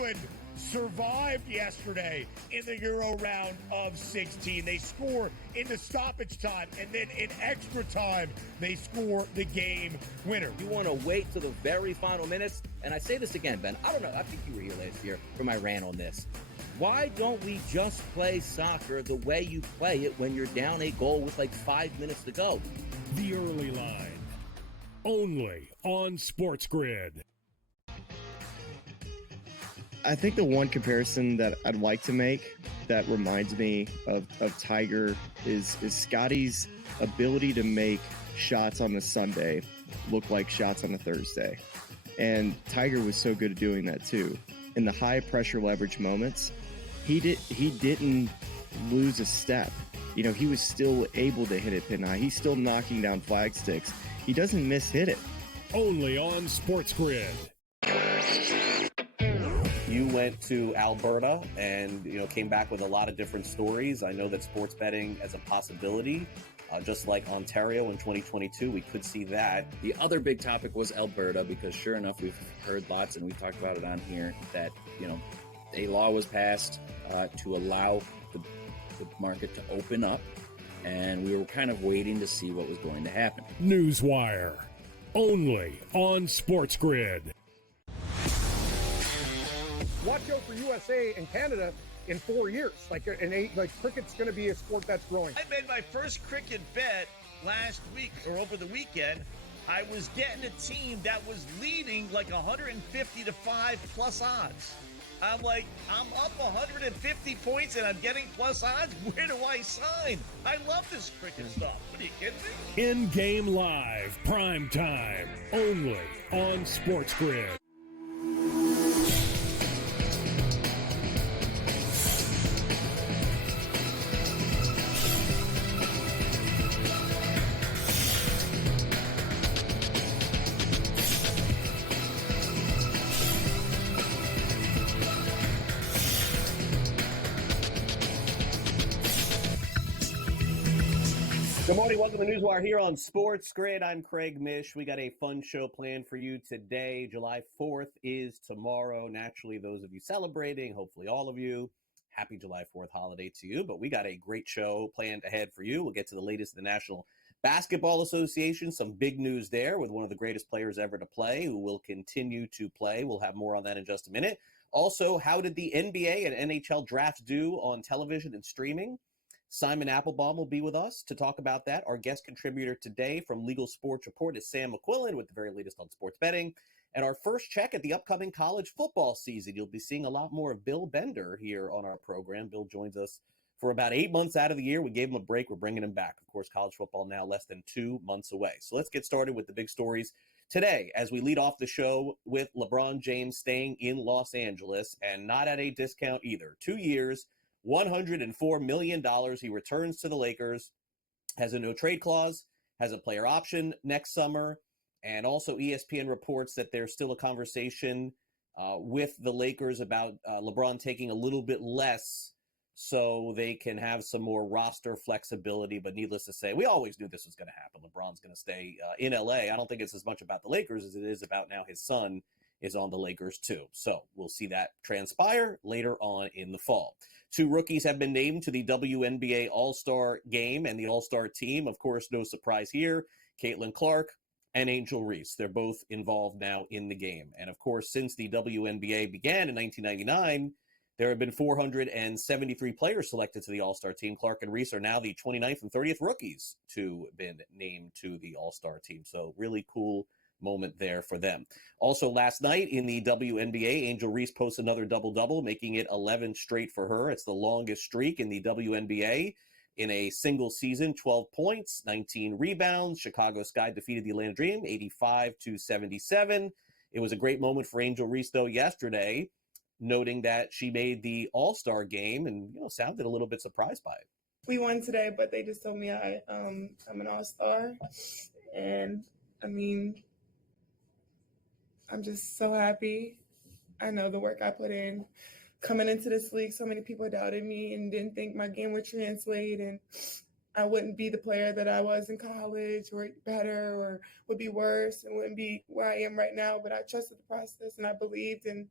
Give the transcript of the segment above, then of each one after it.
England survived yesterday in the Euro round of 16. They score into stoppage time, and then in extra time, they score the game winner. You want to wait till the very final minutes? And I say this again, Ben, I don't know, I think you were here last year for my rant on this. Why don't we just play soccer the way you play it when you're down a goal with like 5 minutes to go? The Early Line, only on SportsGrid. I think the one comparison that I'd like to make that reminds me of Tiger is Scotty's ability to make shots on a Sunday look like shots on a Thursday. And Tiger was so good at doing that too. In the high pressure leverage moments, he didn't lose a step. You know, he was still able to hit it pin high. He's still knocking down flag sticks. He doesn't miss-hit it. Only on SportsGrid. You went to Alberta and, came back with a lot of different stories. I know that sports betting as a possibility, just like Ontario in 2022, we could see that. The other big topic was Alberta, because sure enough, we've heard lots, and we talked about it on here, that, a law was passed to allow the market to open up, and we were kind of waiting to see what was going to happen. NewsWire, only on SportsGrid. Watch out for USA and Canada in 4 years. Cricket's going to be a sport that's growing. I made my first cricket bet last week or over the weekend. I was getting a team that was leading like 150 to 5 plus odds. I'm like, I'm up 150 points and I'm getting plus odds. Where do I sign? I love this cricket stuff. What, are you kidding me? In-game live, prime time, only on SportsGrid. Good morning. Welcome to NewsWire here on SportsGrid. I'm Craig Mish. We got a fun show planned for you today. July 4th is tomorrow. Naturally, those of you celebrating, hopefully all of you, happy July 4th holiday to you. But we got a great show planned ahead for you. We'll get to the latest in the National Basketball Association. Some big news there with one of the greatest players ever to play, who will continue to play. We'll have more on that in just a minute. Also, how did the NBA and NHL drafts do on television and streaming? Simon Applebaum will be with us to talk about that. Our guest contributor today from Legal Sports Report is Sam McQuillan with the very latest on sports betting. And our first check at the upcoming college football season. You'll be seeing a lot more of Bill Bender here on our program. Bill joins us for about 8 months out of the year. We gave him a break. We're bringing him back. Of course, college football now less than 2 months away. So let's get started with the big stories today as we lead off the show with LeBron James staying in Los Angeles, and not at a discount either. 2 years, $104 million. He returns to the Lakers, has a no-trade clause, has a player option next summer, and also ESPN reports that there's still a conversation with the Lakers about LeBron taking a little bit less so they can have some more roster flexibility. But needless to say, we always knew this was going to happen. LeBron's going to stay in LA. I don't think it's as much about the Lakers as it is about now his son is on the Lakers too. So we'll see that transpire later on in the fall. 2 rookies have been named to the WNBA All-Star game and the All-Star team. Of course, no surprise here. Caitlin Clark and Angel Reese. They're both involved now in the game. And of course, since the WNBA began in 1999, there have been 473 players selected to the All-Star team. Clark and Reese are now the 29th and 30th rookies to have been named to the All-Star team. So really cool moment there for them. Also last night in the WNBA, Angel Reese posts another double-double, making it 11 straight for her. It's the longest streak in the WNBA in a single season. 12 points, 19 rebounds. Chicago Sky defeated the Atlanta Dream 85-77. It was a great moment for Angel Reese, though, yesterday, noting that she made the All-Star game and sounded a little bit surprised by it. We won today, but they just told me I'm an All-Star. And I'm just so happy. I know the work I put in. Coming into this league, so many people doubted me and didn't think my game would translate and I wouldn't be the player that I was in college or better or would be worse and wouldn't be where I am right now. But I trusted the process and I believed, and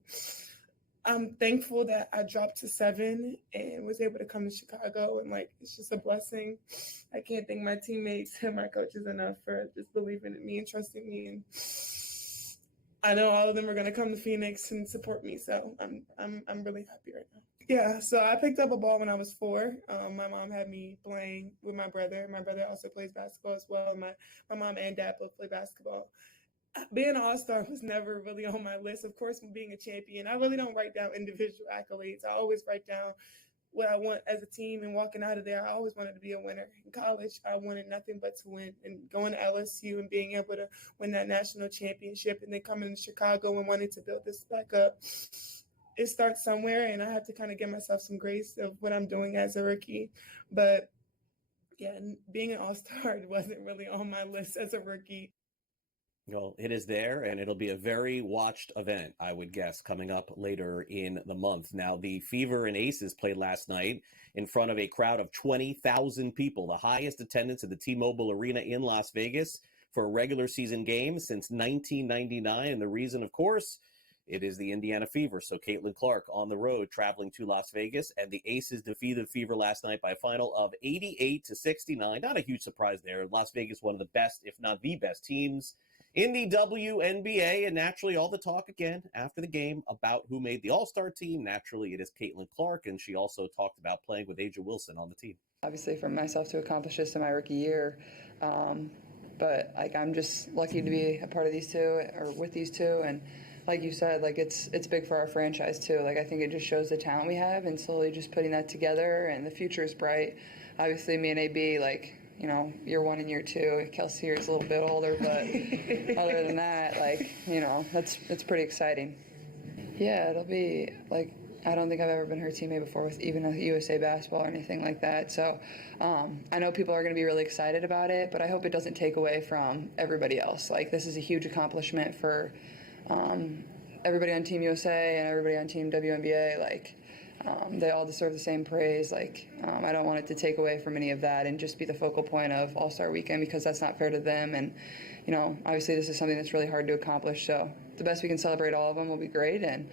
I'm thankful that I dropped to 7 and was able to come to Chicago. And like, it's just a blessing. I can't thank my teammates and my coaches enough for just believing in me and trusting me. And I know all of them are going to come to Phoenix and support me. So I'm really happy right now. Yeah, so I picked up a ball when I was 4. My mom had me playing with my brother. My brother also plays basketball as well. My mom and dad both play basketball. Being an all-star was never really on my list. Of course, being a champion, I really don't write down individual accolades. I always write down what I want as a team, and walking out of there, I always wanted to be a winner. In college, I wanted nothing but to win, and going to LSU and being able to win that national championship, and then coming to Chicago and wanting to build this back up. It starts somewhere, and I have to kind of give myself some grace of what I'm doing as a rookie. But yeah, being an all-star wasn't really on my list as a rookie. Well, it is there, and it'll be a very watched event, I would guess, coming up later in the month. Now, the Fever and Aces played last night in front of a crowd of 20,000 people, the highest attendance at the T-Mobile Arena in Las Vegas for a regular season game since 1999. And the reason, of course, it is the Indiana Fever. So Caitlin Clark on the road traveling to Las Vegas, and the Aces defeated Fever last night by a final of 88-69. Not a huge surprise there. Las Vegas, one of the best, if not the best teams in the WNBA, and naturally all the talk again after the game about who made the All-Star team. Naturally, it is Caitlin Clark, and she also talked about playing with Aja Wilson on the team. Obviously, for myself to accomplish this in my rookie year, but like I'm just lucky to be a part of these two or with these two, and like you said, like it's big for our franchise too. Like I think it just shows the talent we have, and slowly just putting that together, and the future is bright. Obviously, me and AB, like, you know, year 1 and year 2. Kelsey here is a little bit older, but other than that, like, you know, it's pretty exciting. Yeah, it'll be like, I don't think I've ever been her teammate before with even a USA basketball or anything like that. So I know people are going to be really excited about it, but I hope it doesn't take away from everybody else. Like, this is a huge accomplishment for everybody on Team USA and everybody on Team WNBA. Like, they all deserve the same praise. Like, I don't want it to take away from any of that and just be the focal point of All-Star Weekend, because that's not fair to them. And, you know, obviously this is something that's really hard to accomplish. So the best we can celebrate all of them will be great. And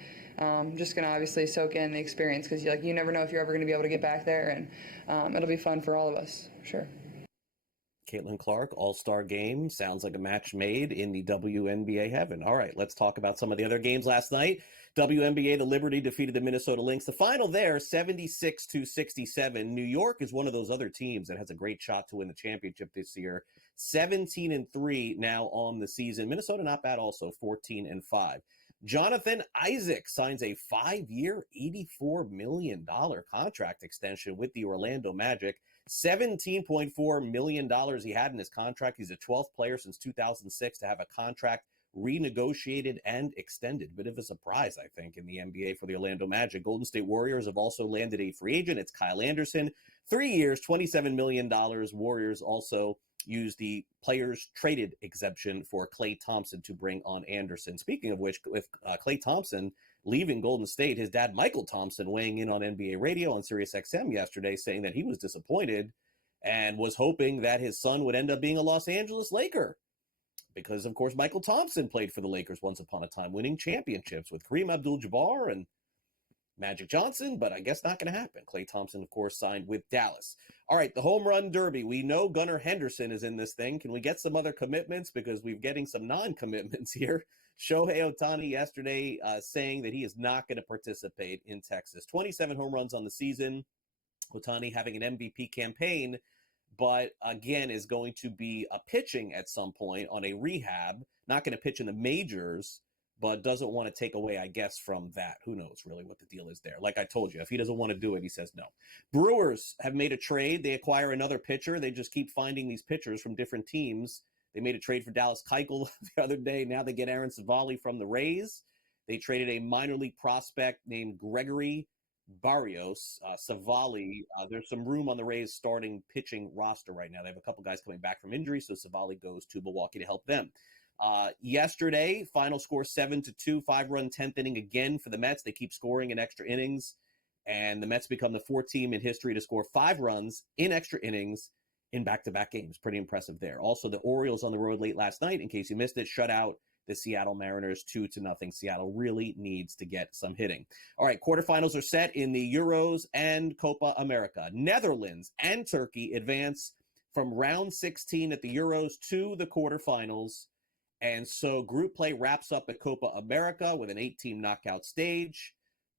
just going to obviously soak in the experience, because you never know if you're ever going to be able to get back there. And it'll be fun for all of us, for sure. Caitlin Clark, All-Star game. Sounds like a match made in the WNBA heaven. All right, let's talk about some of the other games last night. WNBA, the Liberty defeated the Minnesota Lynx. The final there, 76-67. New York is one of those other teams that has a great shot to win the championship this year. 17-3 now on the season. Minnesota not bad also, 14-5. Jonathan Isaac signs a 5-year, $84 million contract extension with the Orlando Magic. $17.4 million he had in his contract. He's the 12th player since 2006 to have a contract renegotiated and extended. Bit of a surprise, I think, in the NBA for the Orlando Magic. Golden State Warriors have also landed a free agent. It's Kyle Anderson. 3 years, $27 million. Warriors also used the players traded exemption for Klay Thompson to bring on Anderson. Speaking of which, with Klay Thompson leaving Golden State, his dad, Michael Thompson, weighing in on NBA radio on SiriusXM yesterday, saying that he was disappointed and was hoping that his son would end up being a Los Angeles Laker. Because, of course, Michael Thompson played for the Lakers once upon a time, winning championships with Kareem Abdul-Jabbar and Magic Johnson, but I guess not going to happen. Klay Thompson, of course, signed with Dallas. All right, the home run derby. We know Gunnar Henderson is in this thing. Can we get some other commitments? Because we're getting some non-commitments here. Shohei Ohtani yesterday saying that he is not going to participate in Texas. 27 home runs on the season. Ohtani having an MVP campaign, but again is going to be pitching at some point on a rehab. Not going to pitch in the majors, but doesn't want to take away, I guess, from that. Who knows really what the deal is there. Like I told you, if he doesn't want to do it, he says no. Brewers have made a trade. They acquire another pitcher. They just keep finding these pitchers from different teams. They made a trade for Dallas Keuchel the other day. Now they get Aaron Savali from the Rays. They traded a minor league prospect named Gregory Barrios. Savali, there's some room on the Rays starting pitching roster right now. They have a couple guys coming back from injury, so Savali goes to Milwaukee to help them. Yesterday, final score 7-2, 5-run 10th inning again for the Mets. They keep scoring in extra innings, and the Mets become the fourth team in history to score 5 runs in extra innings in back-to-back games. Pretty impressive there. Also, the Orioles on the road late last night, in case you missed it, shut out the Seattle Mariners 2-0. Seattle really needs to get some hitting. All right, quarterfinals are set in the Euros and Copa America. Netherlands and Turkey advance from round 16 at the Euros to the quarterfinals. And so group play wraps up at Copa America with an 8-team knockout stage.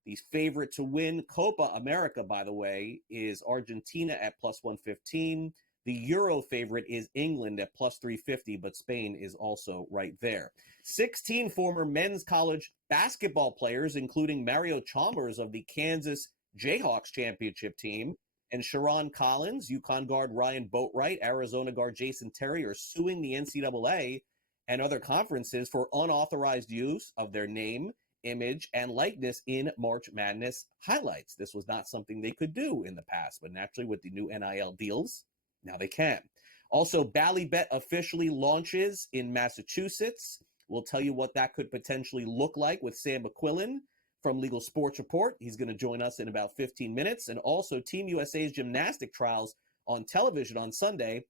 The favorite to win Copa America, by the way, is Argentina at plus 115. The Euro favorite is England at plus 350, but Spain is also right there. 16 former men's college basketball players, including Mario Chalmers of the Kansas Jayhawks championship team, and Sharon Collins, UConn guard Ryan Boatwright, Arizona guard Jason Terry, are suing the NCAA and other conferences for unauthorized use of their name, image, and likeness in March Madness highlights. This was not something they could do in the past, but naturally with the new NIL deals, now they can. Also, Ballybet officially launches in Massachusetts. We'll tell you what that could potentially look like with Sam McQuillan from Legal Sports Report. He's going to join us in about 15 minutes. And also Team USA's gymnastic trials on television on Sunday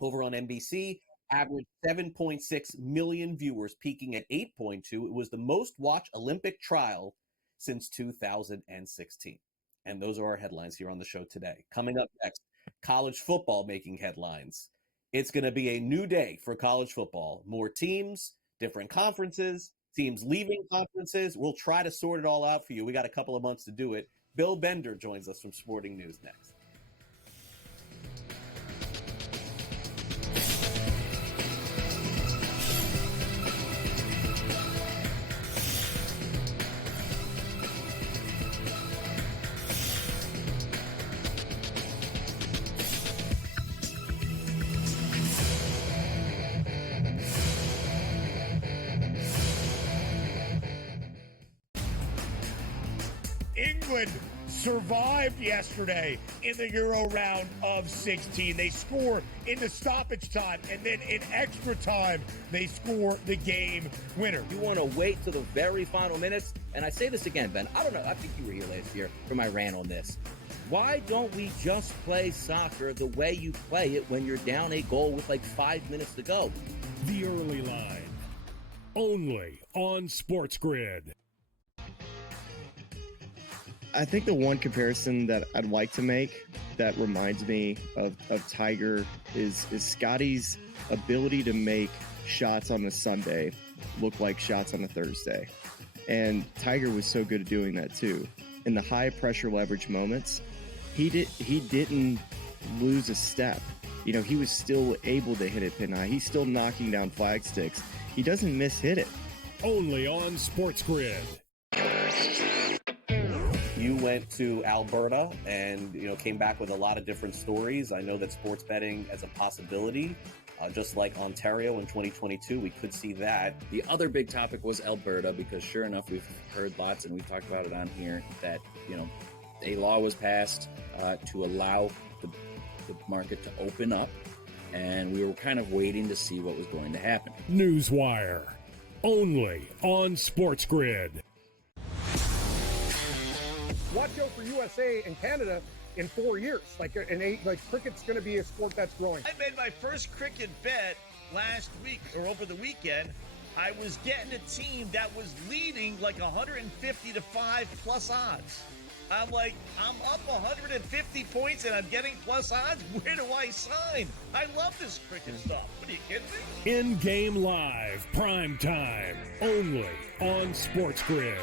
over on NBC averaged 7.6 million viewers, peaking at 8.2. It was the most watched Olympic trial since 2016. And those are our headlines here on the show today. Coming up next, college football making headlines. It's going to be a new day for college football. More teams, different conferences, teams leaving conferences. We'll try to sort it all out for you. We got a couple of months to do it. Bill Bender joins us from Sporting News next. England survived yesterday in the Euro round of 16. They score into stoppage time, and then in extra time, they score the game winner. You want to wait to the very final minutes? And I say this again, Ben. I don't know. I think you were here last year for my rant on this. Why don't we just play soccer the way you play it when you're down a goal with like 5 minutes to go? The Early Line. Only on SportsGrid. I think the one comparison that I'd like to make that reminds me of Tiger is Scotty's ability to make shots on a Sunday look like shots on a Thursday. And Tiger was so good at doing that too. In the high pressure leverage moments, he didn't lose a step. You know, he was still able to hit it pin high. He's still knocking down flag sticks. He doesn't miss-hit it. Only on SportsGrid. You went to Alberta and, came back with a lot of different stories. I know that sports betting as a possibility, just like Ontario in 2022, we could see that. The other big topic was Alberta, because sure enough, we've heard lots, and we've talked about it on here, that, a law was passed to allow the market to open up, and we were kind of waiting to see what was going to happen. NewsWire. Only on SportsGrid. Watch out for USA and Canada in 4 years. Cricket's going to be a sport that's growing. I made my first cricket bet last week or over the weekend. I was getting a team that was leading like 150 to 5 plus odds. I'm like, I'm up 150 points and I'm getting plus odds. Where do I sign? I love this cricket stuff. What are you kidding me? In-game live, prime time, only on SportsGrid.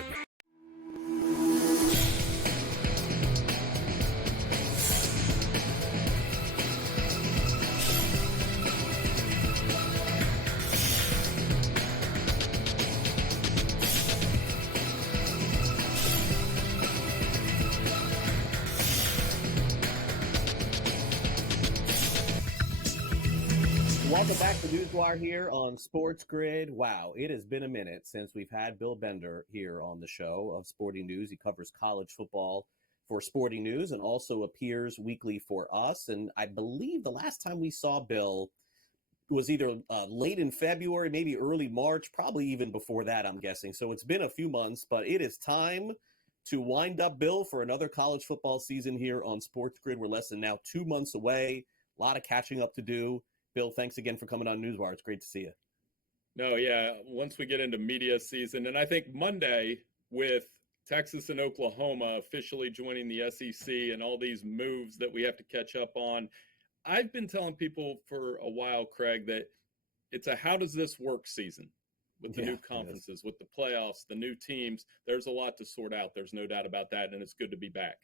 Welcome back to NewsWire here on SportsGrid. Wow, it has been a minute since we've had Bill Bender here on the show of Sporting News. He covers college football for Sporting News and also appears weekly for us. And I believe the last time we saw Bill was either late in February, maybe early March, probably even before that, I'm guessing. So it's been a few months, but it is time to wind up Bill for another college football season here on SportsGrid. We're less than now 2 months away. A lot of catching up to do. Bill, thanks again for coming on NewsWire. It's great to see you. No, yeah. Once we get into media season, and I think Monday with Texas and Oklahoma officially joining the SEC and all these moves that we have to catch up on, I've been telling people for a while, Craig, that it's a how does this work season with the new conferences, with the playoffs, the new teams. There's a lot to sort out. There's no doubt about that, and it's good to be back.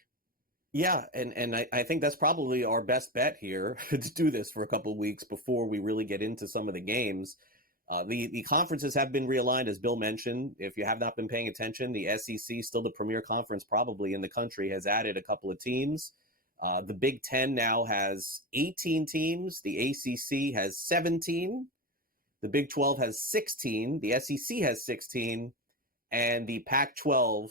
Yeah, and I think that's probably our best bet here to do this for a couple of weeks before we really get into some of the games. The conferences have been realigned, as Bill mentioned. If you have not been paying attention, the SEC, still the premier conference probably in the country, has added a couple of teams. The Big Ten now has 18 teams. The ACC has 17. The Big 12 has 16. The SEC has 16. And the Pac-12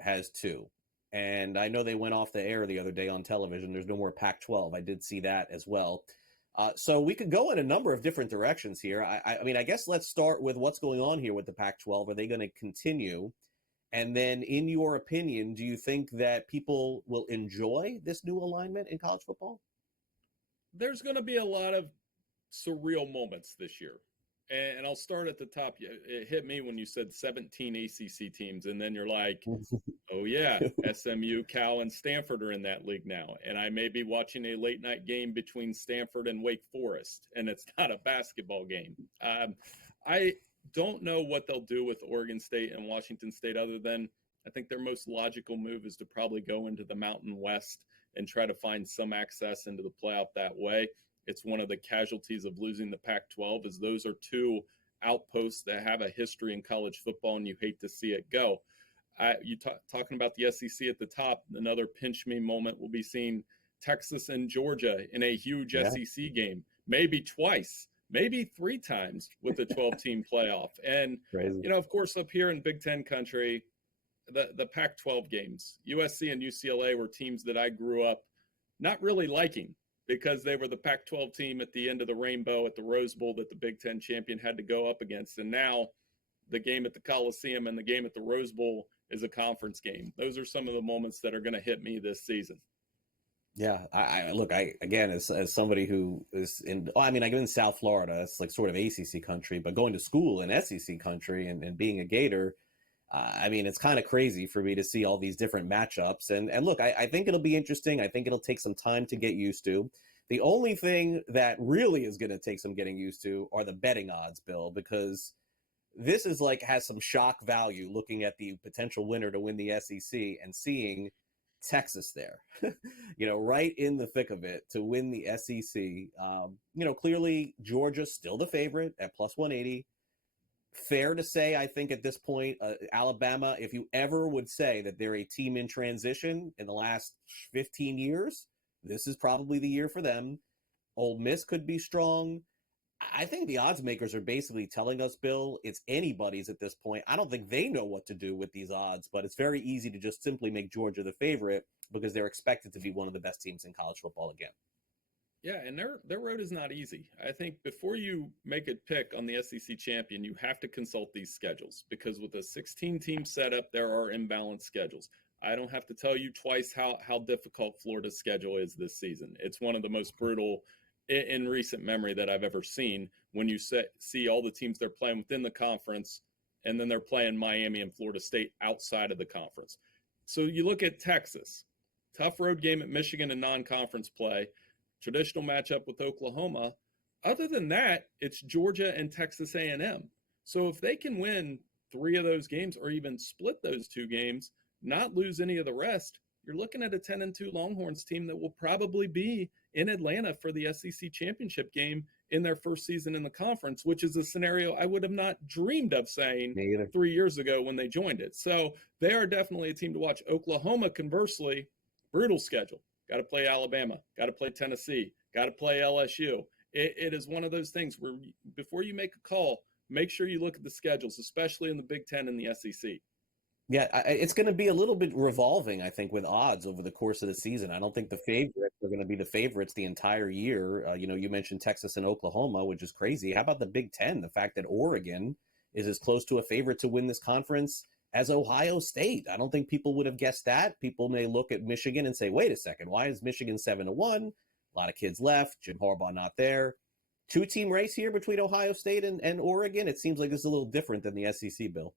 has 2. And I know they went off the air the other day on television. There's no more Pac-12. I did see that as well. So we could go in a number of different directions here. I mean, I guess let's start with what's going on here with the Pac-12. Are they going to continue? And then, in your opinion, do you think that people will enjoy this new alignment in college football? There's going to be a lot of surreal moments this year. And I'll start at the top. It hit me when you said 17 ACC teams, and then you're like, oh, yeah, SMU, Cal, and Stanford are in that league now. And I may be watching a late-night game between Stanford and Wake Forest, and it's not a basketball game. I don't know what they'll do with Oregon State and Washington State other than I think their most logical move is to probably go into the Mountain West and try to find some access into the playoff that way. It's one of the casualties of losing the Pac-12 is those are two outposts that have a history in college football, and you hate to see it go. Talking about the SEC at the top, another pinch me moment will be seeing Texas and Georgia in a huge SEC game, maybe twice, maybe 3 times with the 12-team playoff. And, you know, of course, up here in Big Ten country, the Pac-12 games, USC and UCLA were teams that I grew up not really liking, because they were the Pac-12 team at the end of the rainbow at the Rose Bowl that the Big Ten champion had to go up against. And now the game at the Coliseum and the game at the Rose Bowl is a conference game. Those are some of the moments that are going to hit me this season. Yeah, again, as somebody who is I live in South Florida. It's like sort of ACC country, but going to school in SEC country and being a Gator, it's kind of crazy for me to see all these different matchups. And look, I think it'll be interesting. I think it'll take some time to get used to. The only thing that really is going to take some getting used to are the betting odds, Bill, because this is has some shock value looking at the potential winner to win the SEC and seeing Texas there, right in the thick of it to win the SEC. Clearly Georgia's still the favorite at plus 180. Fair to say, I think at this point, Alabama, if you ever would say that they're a team in transition in the last 15 years, this is probably the year for them. Ole Miss could be strong. I think the odds makers are basically telling us, Bill, it's anybody's at this point. I don't think they know what to do with these odds, but it's very easy to just simply make Georgia the favorite because they're expected to be one of the best teams in college football again. Yeah, and their road is not easy. I think before you make a pick on the SEC champion, you have to consult these schedules because with a 16-team setup, there are imbalanced schedules. I don't have to tell you twice how difficult Florida's schedule is this season. It's one of the most brutal in recent memory that I've ever seen when you see all the teams they're playing within the conference, and then they're playing Miami and Florida State outside of the conference. So you look at Texas, tough road game at Michigan in non-conference play, traditional matchup with Oklahoma. Other than that, it's Georgia and Texas A&M. So if they can win 3 of those games or even split those 2 games, not lose any of the rest, you're looking at a 10-2 Longhorns team that will probably be in Atlanta for the SEC championship game in their first season in the conference, which is a scenario I would have not dreamed of saying 3 years ago when they joined it. So they are definitely a team to watch. Oklahoma, conversely, brutal schedule. Got to play Alabama, got to play Tennessee, got to play LSU. It is one of those things where before you make a call, make sure you look at the schedules, especially in the Big Ten and the SEC. Yeah, it's going to be a little bit revolving, I think, with odds over the course of the season. I don't think the favorites are going to be the favorites the entire year. You mentioned Texas and Oklahoma, which is crazy. How about the Big Ten? The fact that Oregon is as close to a favorite to win this conference as Ohio State. I don't think people would have guessed that. People may look at Michigan and say, wait a second, why is Michigan 7-1? A lot of kids left. Jim Harbaugh not there. two-team race here between Ohio State and Oregon? It seems like this is a little different than the SEC, Bill.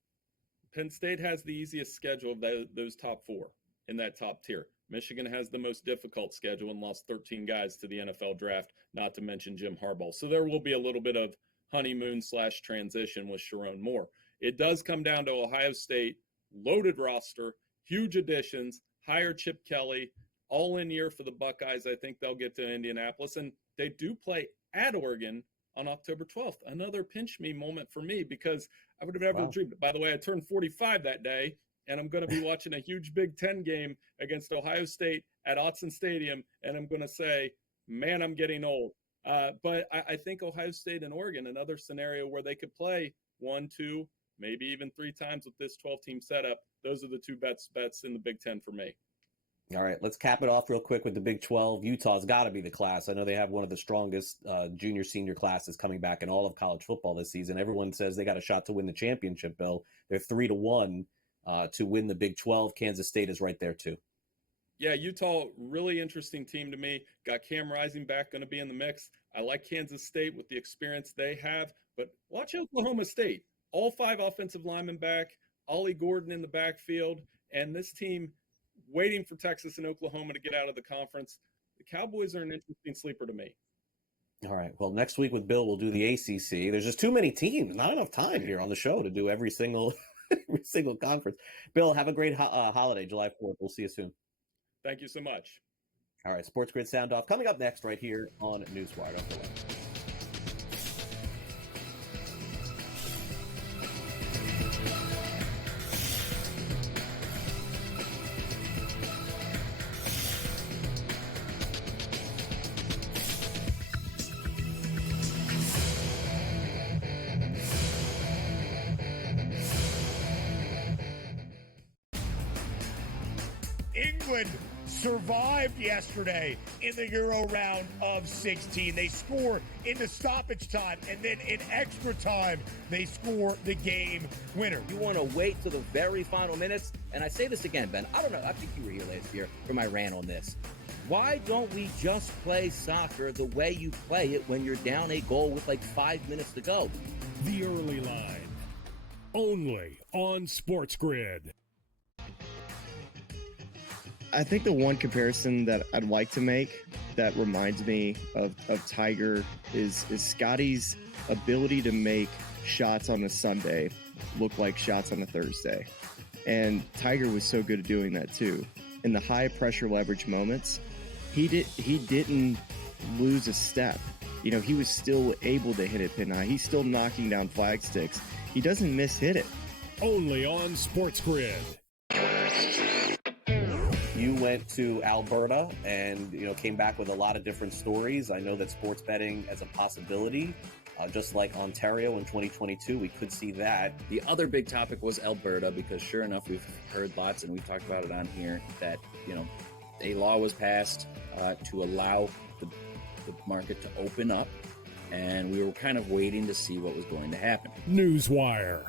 Penn State has the easiest schedule of those top four in that top tier. Michigan has the most difficult schedule and lost 13 guys to the NFL draft, not to mention Jim Harbaugh. So there will be a little bit of honeymoon/transition with Sharon Moore. It does come down to Ohio State, loaded roster, huge additions, hire Chip Kelly, all in year for the Buckeyes. I think they'll get to Indianapolis, and they do play at Oregon on October 12th. Another pinch me moment for me because I would have never dreamed. By the way, I turned 45 that day, and I'm going to be watching a huge Big Ten game against Ohio State at Autzen Stadium, and I'm going to say, man, I'm getting old. But I think Ohio State and Oregon, another scenario where they could play 1, 2, maybe even 3 times with this 12-team setup. Those are the two bets in the Big Ten for me. All right, let's cap it off real quick with the Big 12. Utah's got to be the class. I know they have one of the strongest junior-senior classes coming back in all of college football this season. Everyone says they got a shot to win the championship, Bill. They're 3-1 to win the Big 12. Kansas State is right there, too. Yeah, Utah, really interesting team to me. Got Cam Rising back, going to be in the mix. I like Kansas State with the experience they have, but watch Oklahoma State. All 5 offensive linemen back, Ollie Gordon in the backfield, and this team waiting for Texas and Oklahoma to get out of the conference. The Cowboys are an interesting sleeper to me. All right. Well, next week with Bill, we'll do the ACC. There's just too many teams. Not enough time here on the show to do every single conference. Bill, have a great holiday, July 4th. We'll see you soon. Thank you so much. All right. SportsGrid Sound Off coming up next right here on NewsWire. Don't forget. England survived yesterday in the Euro round of 16. They score into stoppage time, and then in extra time, they score the game winner. You want to wait till the very final minutes? And I say this again, Ben. I don't know. I think you were here last year for my rant on this. Why don't we just play soccer the way you play it when you're down a goal with like 5 minutes to go? The Early Line, only on SportsGrid. I think the one comparison that I'd like to make that reminds me of Tiger is Scotty's ability to make shots on a Sunday look like shots on a Thursday. And Tiger was so good at doing that too. In the high pressure leverage moments, he didn't lose a step. You know, he was still able to hit it pin high. He's still knocking down flag sticks. He doesn't miss-hit it. Only on SportsGrid. You went to Alberta and, came back with a lot of different stories. I know that sports betting as a possibility, just like Ontario in 2022, we could see that. The other big topic was Alberta, because sure enough, we've heard lots, and we've talked about it on here, that, a law was passed to allow the market to open up, and we were kind of waiting to see what was going to happen. NewsWire,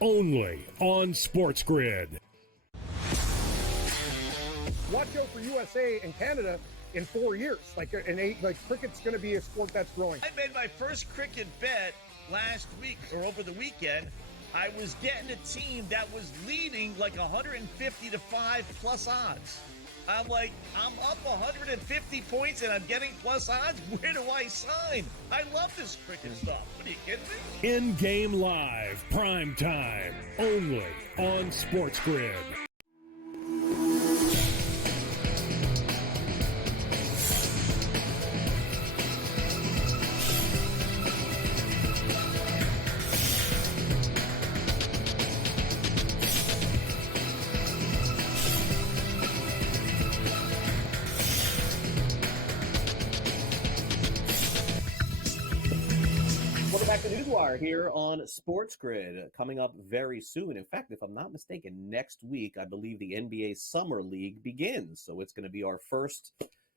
only on SportsGrid. Watch out for USA and Canada in 4 years. Cricket's going to be a sport that's growing. I made my first cricket bet last week or over the weekend. I was getting a team that was leading like 150 to 5 plus odds. I'm like, I'm up 150 points and I'm getting plus odds. Where do I sign? I love this cricket stuff. What are you kidding me? In-game live, prime time, only on SportsGrid. Here on SportsGrid, coming up very soon. In fact, if I'm not mistaken, next week, I believe the NBA Summer League begins. So it's going to be our first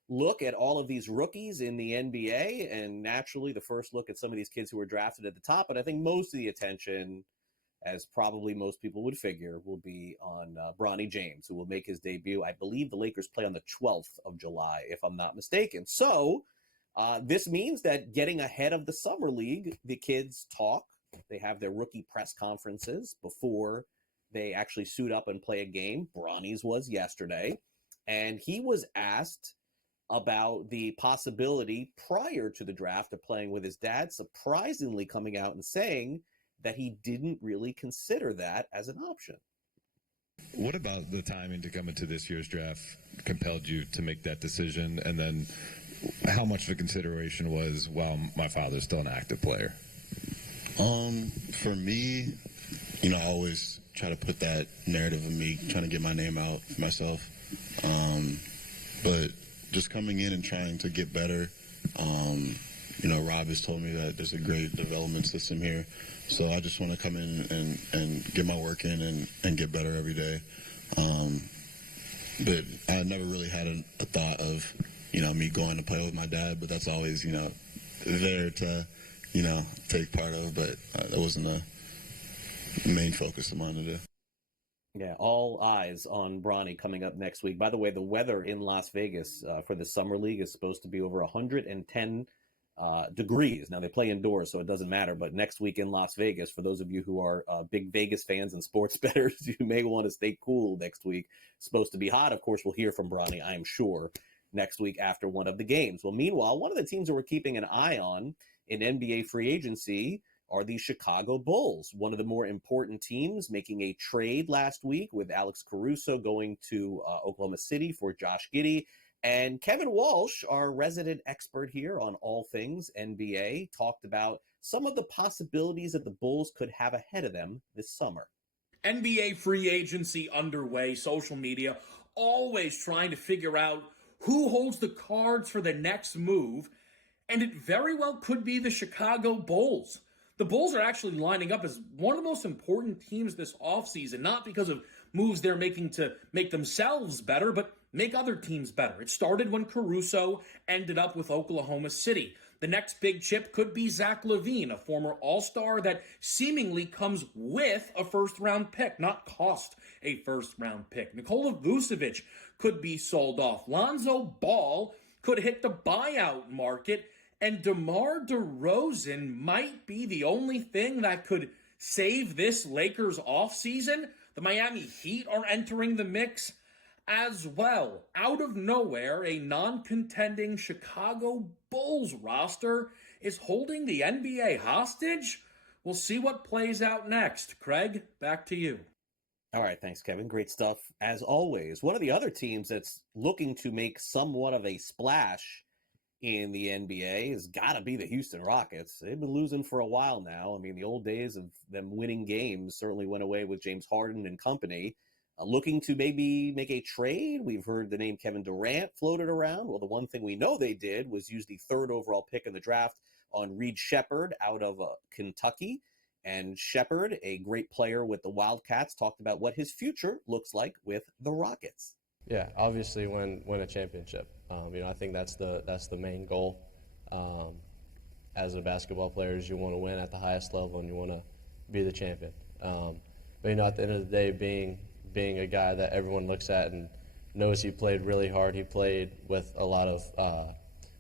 look at all of these rookies in the NBA, and naturally the first look at some of these kids who were drafted at the top. But I think most of the attention, as probably most people would figure, will be on Bronny James, who will make his debut. I believe the Lakers play on the 12th of July, if I'm not mistaken. So This means that getting ahead of the summer league, the kids talk. They have their rookie press conferences before they actually suit up and play a game. Bronny's was yesterday, and he was asked about the possibility prior to the draft of playing with his dad, surprisingly coming out and saying that he didn't really consider that as an option. What about the timing to come into this year's draft compelled you to make that decision? And then how much of a consideration was, well, my father's still an active player? For me, I always try to put that narrative of me trying to get my name out for myself. But just coming in and trying to get better, Rob has told me that there's a great development system here. So I just want to come in and get my work in and get better every day. But I never really had a thought of, me going to play with my dad, but that's always, there to, take part of, but that wasn't the main focus of mine to do. Yeah, all eyes on Bronny coming up next week. By the way, the weather in Las Vegas for the Summer League is supposed to be over 110 degrees. Now, they play indoors, so it doesn't matter. But next week in Las Vegas, for those of you who are big Vegas fans and sports bettors, you may want to stay cool next week. It's supposed to be hot. Of course, we'll hear from Bronny, I am sure, next week after one of the games. Well, meanwhile, one of the teams that we're keeping an eye on in NBA free agency are the Chicago Bulls, one of the more important teams, making a trade last week with Alex Caruso going to Oklahoma City for Josh Giddey. And Kevin Walsh, our resident expert here on all things NBA, talked about some of the possibilities that the Bulls could have ahead of them this summer. NBA free agency underway, social media, always trying to figure out who holds the cards for the next move. And it very well could be the Chicago Bulls. The Bulls are actually lining up as one of the most important teams this offseason, not because of moves they're making to make themselves better, but make other teams better. It started when Caruso ended up with Oklahoma City. The next big chip could be Zach LaVine, a former All-Star that seemingly comes with a first-round pick, not cost a first-round pick. Nikola Vucevic could be sold off. Lonzo Ball could hit the buyout market. And DeMar DeRozan might be the only thing that could save this Lakers offseason. The Miami Heat are entering the mix as well. Out of nowhere, a non-contending Chicago Bulls roster is holding the NBA hostage. We'll see what plays out next. Craig, back to you. All right, thanks, Kevin. Great stuff, as always. One of the other teams that's looking to make somewhat of a splash in the NBA has got to be the Houston Rockets. They've been losing for a while now. I mean, the old days of them winning games certainly went away with James Harden and company. Looking to maybe make a trade. We've heard the name Kevin Durant floated around. Well, the one thing we know they did was use the third overall pick in the draft on Reed Shepherd out of Kentucky. And Shepherd, a great player with the Wildcats, talked about what his future looks like with the Rockets. Yeah, obviously win a championship. I think that's the main goal. As a basketball player, is you want to win at the highest level and you want to be the champion. But at the end of the day, being a guy that everyone looks at and knows he played really hard, he played with a lot of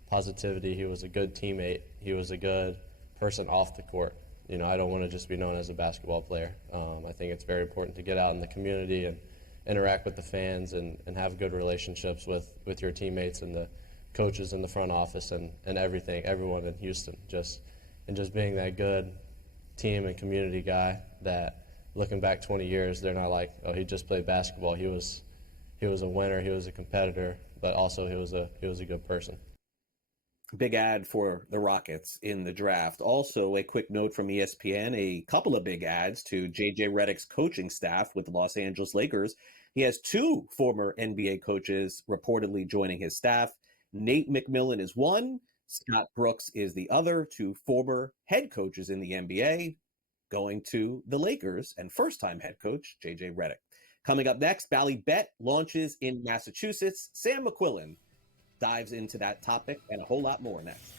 positivity. He was a good teammate. He was a good person off the court. I don't want to just be known as a basketball player. I think it's very important to get out in the community and interact with the fans and have good relationships with your teammates and the coaches in the front office and everyone in Houston. Just being that good team and community guy that looking back 20 years, they're not like, oh, he just played basketball. He was a winner, he was a competitor, but also he was a good person. Big ad for the Rockets in the draft. Also, a quick note from ESPN, a couple of big ads to J.J. Redick's coaching staff with the Los Angeles Lakers. He has two former NBA coaches reportedly joining his staff. Nate McMillan is one. Scott Brooks is the other. Two former head coaches in the NBA going to the Lakers, and first-time head coach J.J. Redick. Coming up next, Bally Bet launches in Massachusetts. Sam McQuillan dives into that topic and a whole lot more next.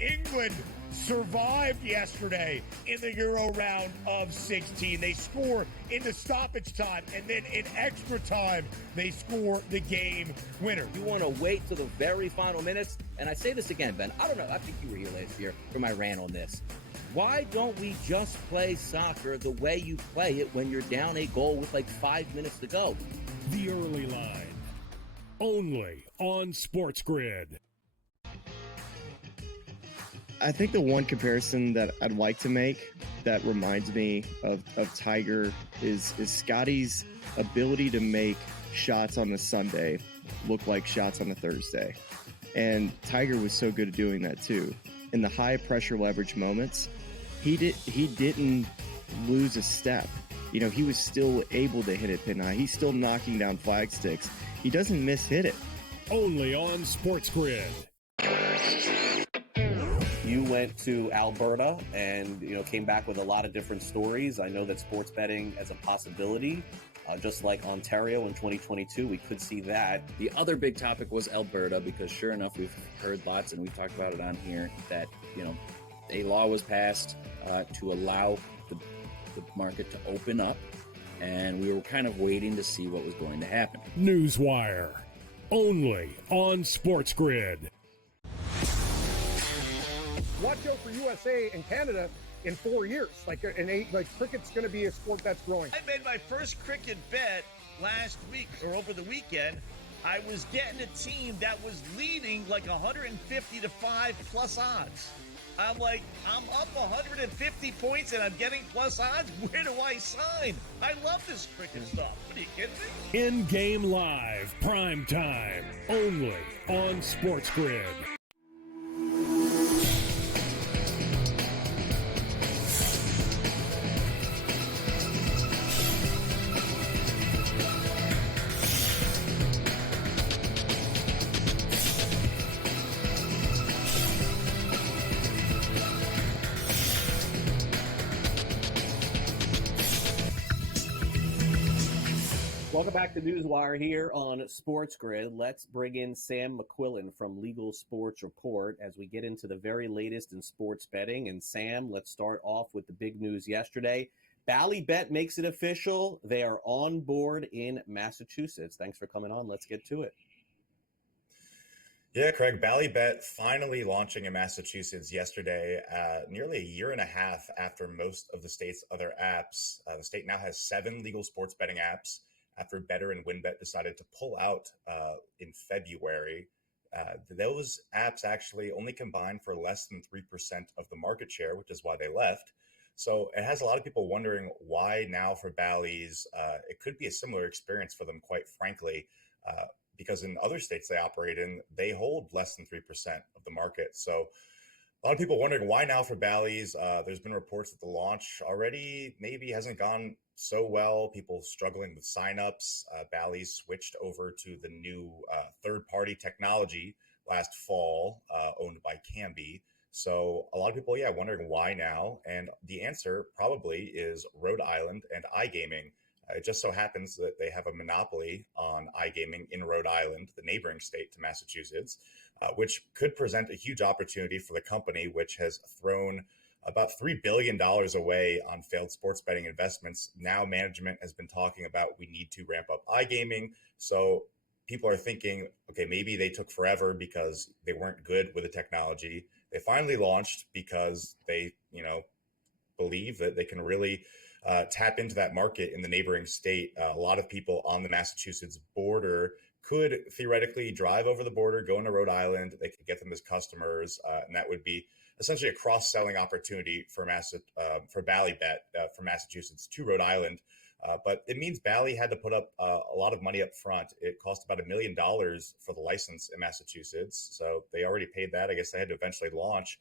England survived yesterday in the Euro round of 16. They score in the stoppage time, and then in extra time, they score the game winner. You want to wait till the very final minutes? And I say this again, Ben, I don't know, I think you were here last year for my rant on this. Why don't we just play soccer the way you play it when you're down a goal with like 5 minutes to go? The Early Line, only on SportsGrid. I think the one comparison that I'd like to make that reminds me of Tiger is Scotty's ability to make shots on a Sunday look like shots on a Thursday. And Tiger was so good at doing that too. In the high pressure leverage moments, he didn't lose a step. You know, he was still able to hit it pin high. He's still knocking down flag sticks. He doesn't miss-hit it. Only on SportsGrid. You went to Alberta and, came back with a lot of different stories. I know that sports betting as a possibility, just like Ontario in 2022, we could see that. The other big topic was Alberta, because sure enough, we've heard lots, and we've talked about it on here, that, a law was passed to allow the market to open up, and we were kind of waiting to see what was going to happen. NewsWire, only on SportsGrid. Watch out for USA and Canada in 4 years. Cricket's going to be a sport that's growing. I made my first cricket bet last week or over the weekend. I was getting a team that was leading like 150 to 5 plus odds. I'm like, I'm up 150 points and I'm getting plus odds. Where do I sign? I love this cricket stuff. What are you kidding me? In-game live, prime time, only on SportsGrid. Welcome back to NewsWire here on SportsGrid. Let's bring in Sam McQuillan from Legal Sports Report as we get into the very latest in sports betting. And Sam, let's start off with the big news yesterday. Ballybet makes it official. They are on board in Massachusetts. Thanks for coming on. Let's get to it. Yeah, Craig, Ballybet finally launching in Massachusetts yesterday, nearly a year and a half after most of the state's other apps. The state now has 7 legal sports betting apps after Betr and WynnBET decided to pull out in February. Those apps actually only combined for less than 3% of the market share, which is why they left. So it has a lot of people wondering why now for Bally's. It could be a similar experience for them, quite frankly, because in other states they operate in, they hold less than 3% of the market. So a lot of people wondering why now for Bally's. There's been reports that the launch already maybe hasn't gone so well. People struggling with signups. Bally's switched over to the new third-party technology last fall, owned by Canby. So a lot of people, wondering why now. And the answer probably is Rhode Island and iGaming. It just so happens that they have a monopoly on iGaming in Rhode Island, the neighboring state to Massachusetts, which could present a huge opportunity for the company, which has thrown about $3 billion away on failed sports betting investments. Now management has been talking about we need to ramp up iGaming. So people are thinking, okay, maybe they took forever because they weren't good with the technology. They finally launched because they, believe that they can really tap into that market in the neighboring state. A lot of people on the Massachusetts border could theoretically drive over the border, go into Rhode Island. They could get them as customers, and that would be essentially a cross-selling opportunity for Ballybet from Massachusetts to Rhode Island. But it means Bally had to put up a lot of money up front. It cost about $1 million for the license in Massachusetts. So they already paid that. I guess they had to eventually launch.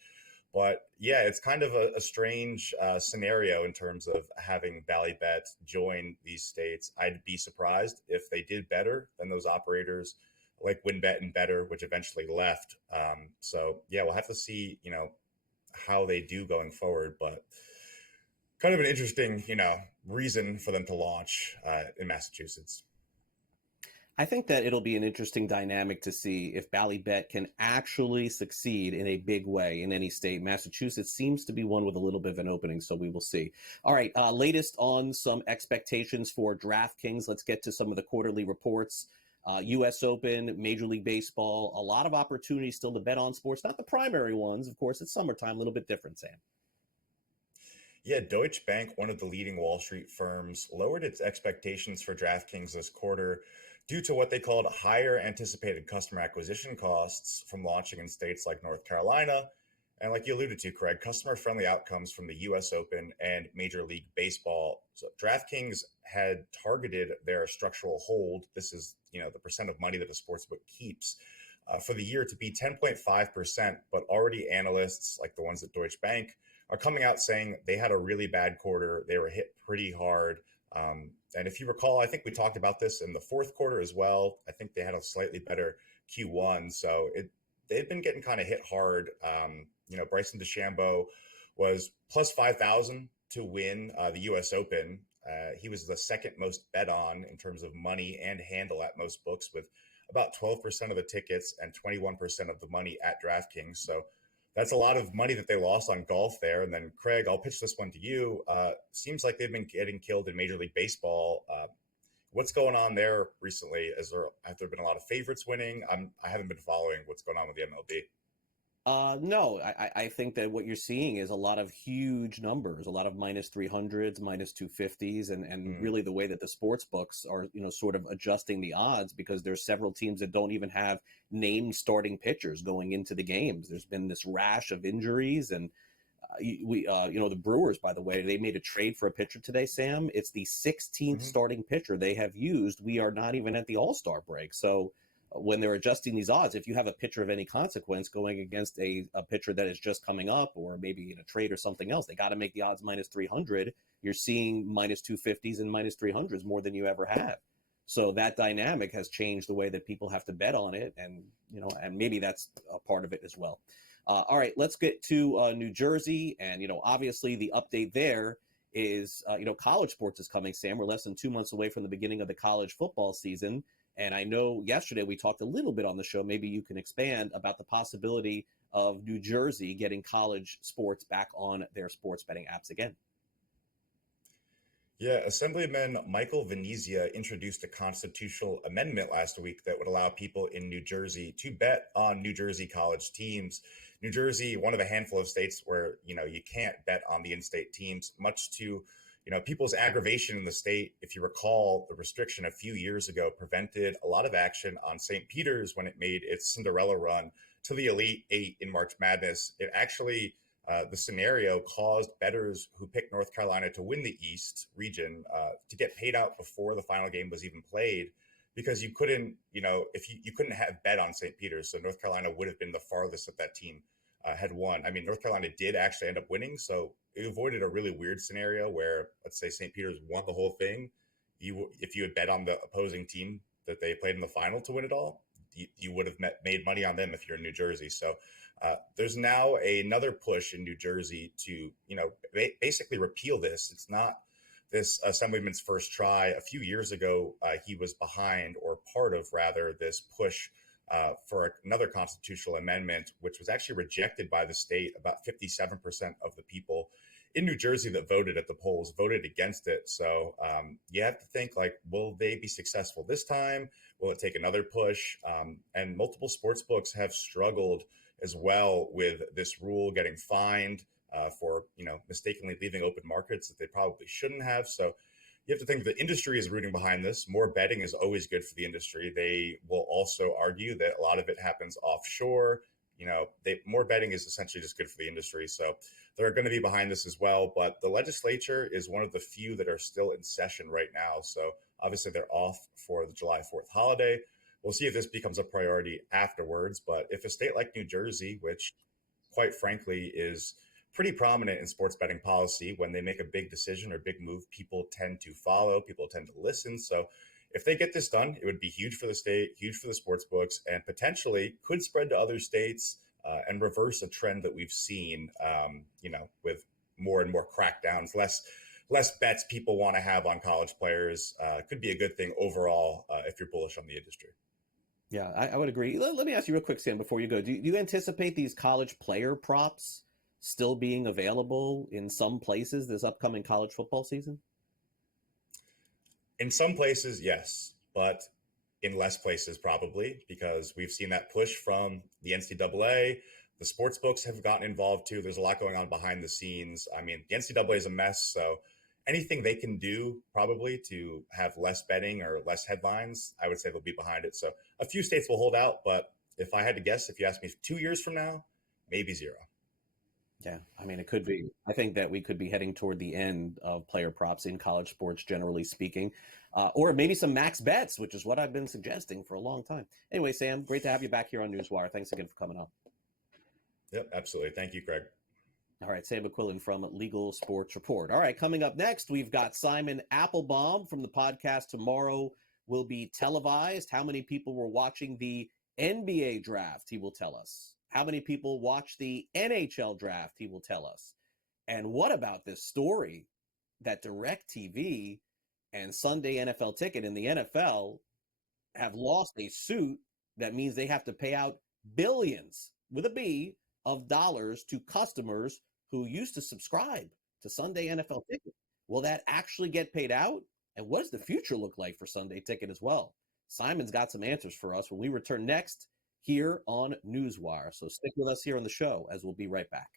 But yeah, it's kind of a strange scenario in terms of having Ballybet join these states. I'd be surprised if they did better than those operators like WynnBET and Betr, which eventually left. So yeah, we'll have to see, how they do going forward. But kind of an interesting, reason for them to launch in Massachusetts. I think that it'll be an interesting dynamic to see if Ballybet can actually succeed in a big way in any state. Massachusetts seems to be one with a little bit of an opening, so we will see. All right, latest on some expectations for DraftKings. Let's get to some of the quarterly reports. U.S. Open, Major League Baseball, a lot of opportunities still to bet on sports. Not the primary ones, of course. It's summertime, a little bit different, Sam. Yeah, Deutsche Bank, one of the leading Wall Street firms, lowered its expectations for DraftKings this quarter due to what they called higher anticipated customer acquisition costs from launching in states like North Carolina. And like you alluded to, Craig, customer-friendly outcomes from the U.S. Open and Major League Baseball. So DraftKings had targeted their structural hold. This is, the percent of money that a sportsbook keeps for the year to be 10.5%. But already analysts like the ones at Deutsche Bank are coming out saying they had a really bad quarter. They were hit pretty hard. And if you recall, I think we talked about this in the fourth quarter as well. I think they had a slightly better Q1. So they've been getting kind of hit hard. Bryson DeChambeau was plus 5,000 to win the U.S. Open. He was the second most bet on in terms of money and handle at most books, with about 12% of the tickets and 21% of the money at DraftKings. So that's a lot of money that they lost on golf there. And then, Craig, I'll pitch this one to you. Seems like they've been getting killed in Major League Baseball. What's going on there recently? Have there been a lot of favorites winning? I haven't been following what's going on with the MLB. No, I think that what you're seeing is a lot of huge numbers, a lot of minus 300s, minus 250s, and really the way that the sports books are, sort of adjusting the odds, because there's several teams that don't even have named starting pitchers going into the games. There's been this rash of injuries, and the Brewers, by the way, they made a trade for a pitcher today, Sam. It's the 16th starting pitcher they have used. We are not even at the All-Star break. So when they're adjusting these odds, if you have a pitcher of any consequence going against a pitcher that is just coming up, or maybe in a trade or something else, they got to make the odds minus 300. You're seeing minus 250s and minus 300s more than you ever have. So that dynamic has changed the way that people have to bet on it. And, and maybe that's a part of it as well. All right, let's get to New Jersey. And, obviously the update there is, college sports is coming, Sam. We're less than 2 months away from the beginning of the college football season. And I know yesterday we talked a little bit on the show, maybe you can expand about the possibility of New Jersey getting college sports back on their sports betting apps again. Yeah, Assemblyman Michael Venezia introduced a constitutional amendment last week that would allow people in New Jersey to bet on New Jersey college teams. New Jersey, one of a handful of states where, you can't bet on the in-state teams, much to people's aggravation in the state. If you recall, the restriction a few years ago prevented a lot of action on St. Peter's when it made its Cinderella run to the Elite Eight in March Madness. It actually, the scenario caused bettors who picked North Carolina to win the East region to get paid out before the final game was even played, because you couldn't, if you couldn't have bet on St. Peter's. So North Carolina would have been the farthest that team had won. I mean, North Carolina did actually end up winning, so it avoided a really weird scenario where, let's say, St. Peter's won the whole thing. If you had bet on the opposing team that they played in the final to win it all, you would have made money on them if you're in New Jersey. So there's now another push in New Jersey to, basically repeal this. It's not this assemblyman's first try. A few years ago, he was behind, or part of rather, this push for another constitutional amendment, which was actually rejected by the state. About 57% of the people in New Jersey that voted at the polls voted against it. So you have to think, will they be successful this time? Will it take another push? And multiple sports books have struggled as well with this rule, getting fined for mistakenly leaving open markets that they probably shouldn't have. So you have to think the industry is rooting behind this. More betting is always good for the industry. They will also argue that a lot of it happens offshore. More betting is essentially just good for the industry. So they're going to be behind this as well. But the legislature is one of the few that are still in session right now. So obviously they're off for the July 4th holiday. We'll see if this becomes a priority afterwards. But if a state like New Jersey, which quite frankly is pretty prominent in sports betting policy, when they make a big decision or big move, people tend to follow, people tend to listen. So if they get this done, it would be huge for the state, huge for the sports books, and potentially could spread to other states and reverse a trend that we've seen, with more and more crackdowns, less less bets people want to have on college players could be a good thing overall if you're bullish on the industry. Yeah, I would agree. Let me ask you real quick, Sam, before you go. Do you anticipate these college player props still being available in some places this upcoming college football season? In some places, yes, but in less places probably, because we've seen that push from the NCAA. The sports books have gotten involved too. There's a lot going on behind the scenes. I mean, the NCAA is a mess, so anything they can do probably to have less betting or less headlines, I would say they'll be behind it. So a few states will hold out, but if I had to guess, if you asked me 2 years from now, maybe zero. Yeah, I mean, it could be. I think that we could be heading toward the end of player props in college sports, generally speaking, or maybe some max bets, which is what I've been suggesting for a long time. Anyway, Sam, great to have you back here on NewsWire. Thanks again for coming on. Yep, absolutely. Thank you, Craig. All right, Sam McQuillan from Legal Sports Report. All right, coming up next, we've got Simon Applebaum from the podcast Tomorrow Will Be Televised. How many people were watching the NBA draft, he will tell us. How many people watched the NHL draft, he will tell us. And what about this story that DirecTV and Sunday NFL Ticket in the NFL have lost a suit that means they have to pay out billions, with a B, of dollars to customers who used to subscribe to Sunday NFL Ticket. Will that actually get paid out? And what does the future look like for Sunday Ticket as well? Simon's got some answers for us when we return next here on NewsWire. So stick with us here on the show as we'll be right back.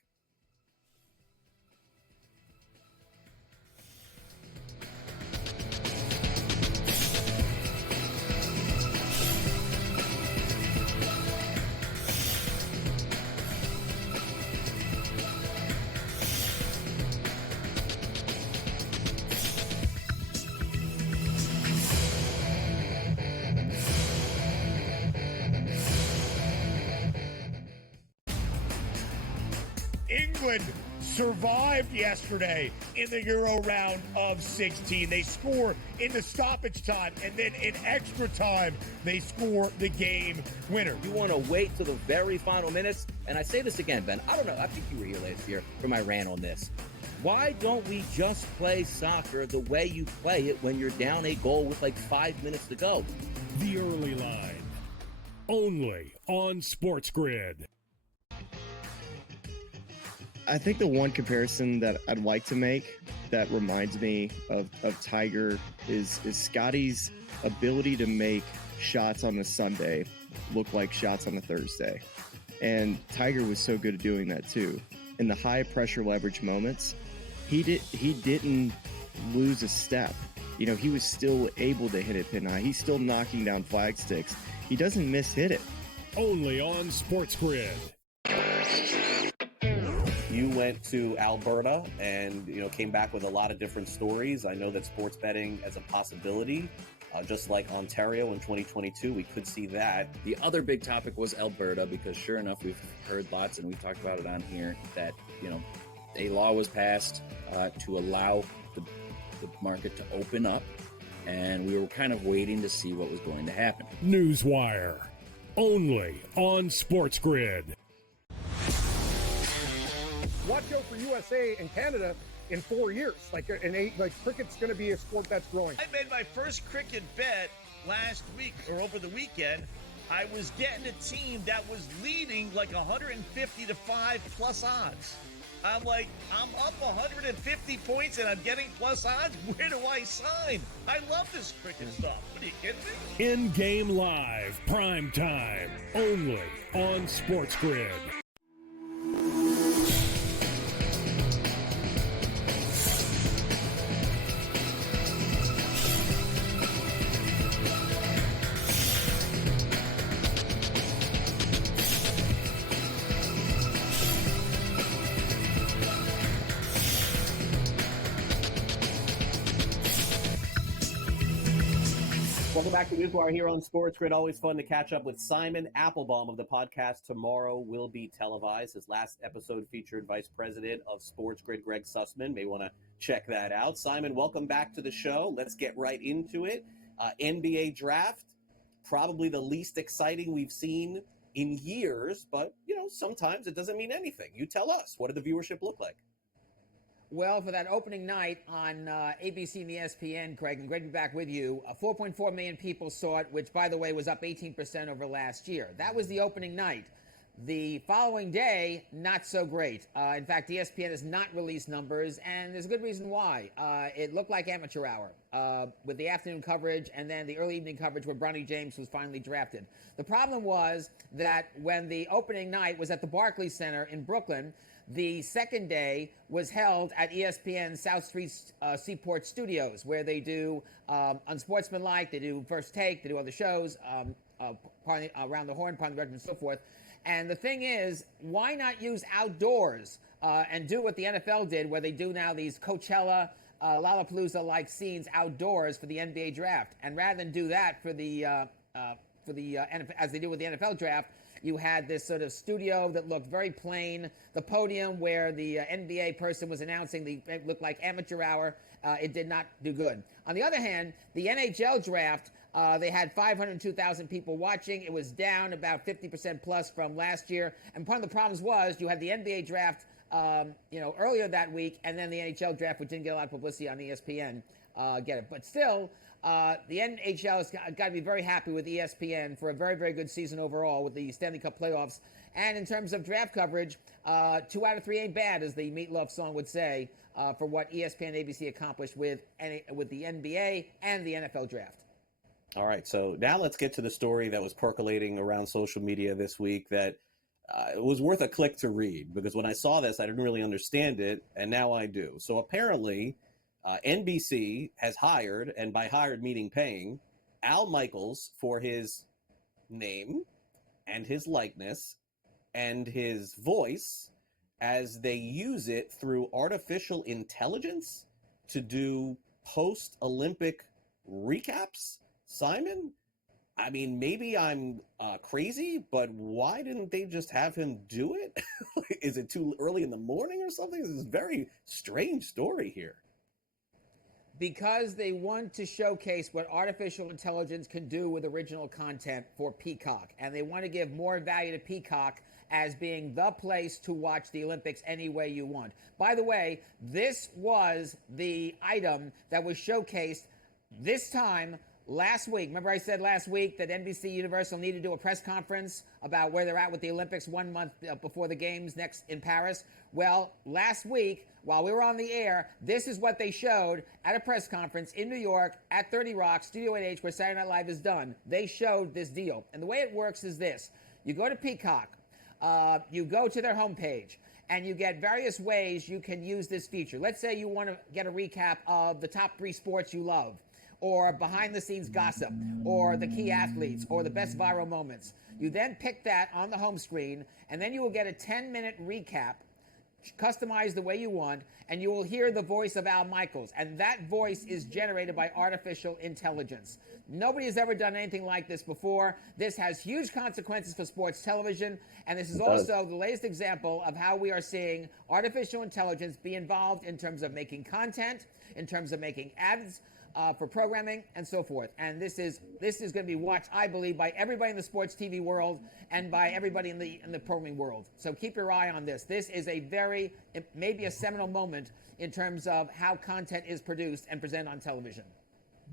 England survived yesterday in the Euro round of 16. They score in the stoppage time, and then in extra time, they score the game winner. You want to wait to the very final minutes? And I say this again, Ben, I don't know, I think you were here last year for my rant on this. Why don't we just play soccer the way you play it when you're down a goal with like 5 minutes to go? The Early Line, only on SportsGrid. I think the one comparison that I'd like to make that reminds me of Tiger is Scotty's ability to make shots on a Sunday look like shots on a Thursday. And Tiger was so good at doing that too. In the high pressure leverage moments, he didn't lose a step. You know, he was still able to hit it pin high. He's still knocking down flag sticks. He doesn't miss hit it. Only on SportsGrid. You went to Alberta and, came back with a lot of different stories. I know that sports betting as a possibility, just like Ontario in 2022, we could see that. The other big topic was Alberta, because sure enough, we've heard lots and we've talked about it on here that, a law was passed to allow the market to open up, and we were kind of waiting to see what was going to happen. NewsWire, only on SportsGrid. Watch out for USA and Canada in 4 years. Cricket's going to be a sport that's growing. I made my first cricket bet last week or over the weekend. I was getting a team that was leading like 150 to 5 plus odds. I'm like, I'm up 150 points and I'm getting plus odds. Where do I sign? I love this cricket stuff. What are you kidding me? In-game live, prime time, only on SportsGrid. Welcome back to NewsWire here on SportsGrid. Always fun to catch up with Simon Applebaum of the podcast Tomorrow Will Be Televised. His last episode featured Vice President of SportsGrid, Greg Sussman. May want to check that out. Simon, welcome back to the show. Let's get right into it. NBA draft, probably the least exciting we've seen in years, but, sometimes it doesn't mean anything. You tell us. What did the viewership look like? Well, for that opening night on ABC and ESPN, Craig, and great to be back with you, 4.4 million people saw it, which, by the way, was up 18% over last year. That was the opening night. The following day, not so great. In fact, ESPN has not released numbers, and there's a good reason why. It looked like amateur hour with the afternoon coverage and then the early evening coverage where Bronny James was finally drafted. The problem was that when the opening night was at the Barclays Center in Brooklyn, the second day was held at ESPN South Street Seaport Studios, where they do Unsportsmanlike, they do First Take, they do other shows, Around the Horn, Pardon the Regiment, and so forth. And the thing is, why not use outdoors and do what the NFL did, where they do now these Coachella, Lollapalooza-like scenes outdoors for the NBA draft? And rather than do that for the NFL, as they do with the NFL draft, you had this sort of studio that looked very plain. The podium where the NBA person was announcing it looked like amateur hour. It did not do good. On the other hand, the NHL draft, they had 502,000 people watching. It was down about 50% plus from last year. And part of the problems was you had the NBA draft, earlier that week, and then the NHL draft, which didn't get a lot of publicity on ESPN. Get it. But still, the NHL has got to be very happy with ESPN for a very, very good season overall with the Stanley Cup playoffs. And in terms of draft coverage, 2 out of 3 ain't bad, as the Meatloaf song would say, for what ESPN and ABC accomplished with the NBA and the NFL draft. All right, so now let's get to the story that was percolating around social media this week that it was worth a click to read, because when I saw this, I didn't really understand it, and now I do. So apparently, NBC has hired, and by hired meaning paying, Al Michaels for his name and his likeness and his voice as they use it through artificial intelligence to do post-Olympic recaps. Simon, I mean, maybe I'm crazy, but why didn't they just have him do it? Is it too early in the morning or something? This is a very strange story here. Because they want to showcase what artificial intelligence can do with original content for Peacock. And they want to give more value to Peacock as being the place to watch the Olympics any way you want. By the way, this was the item that was showcased this time last week. Remember I said last week that NBC Universal needed to do a press conference about where they're at with the Olympics 1 month before the games next in Paris? Well, last week, while we were on the air, this is what they showed at a press conference in New York at 30 Rock, Studio 8H, where Saturday Night Live is done. They showed this deal. And the way it works is this. You go to Peacock, you go to their homepage, and you get various ways you can use this feature. Let's say you want to get a recap of the top 3 sports you love, or behind-the-scenes gossip, or the key athletes, or the best viral moments. You then pick that on the home screen, and then you will get a 10-minute recap, customized the way you want, and you will hear the voice of Al Michaels. And that voice is generated by artificial intelligence. Nobody has ever done anything like this before. This has huge consequences for sports television, and this is also the latest example of how we are seeing artificial intelligence be involved in terms of making content, in terms of making ads, for programming and so forth. And this is going to be watched, I believe, by everybody in the sports TV world and by everybody in the programming world. So keep your eye on this. This is maybe a seminal moment in terms of how content is produced and presented on television.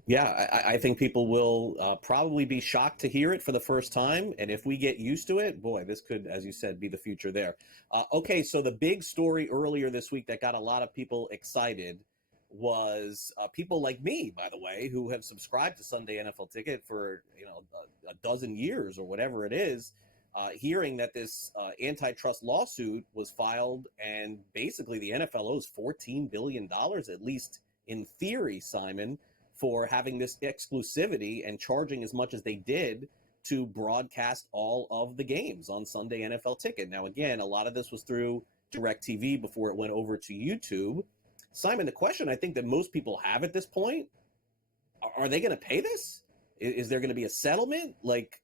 Yeah, I think people will probably be shocked to hear it for the first time. And if we get used to it, boy, this could, as you said, be the future there. Okay, so the big story earlier this week that got a lot of people excited was people like me, by the way, who have subscribed to Sunday NFL Ticket for a dozen years or whatever it is, hearing that this antitrust lawsuit was filed, and basically the NFL owes $14 billion, at least in theory, Simon, for having this exclusivity and charging as much as they did to broadcast all of the games on Sunday NFL Ticket. Now, again, a lot of this was through DirecTV before it went over to YouTube. Simon, the question I think that most people have at this point, are they going to pay this? Is there going to be a settlement? Like,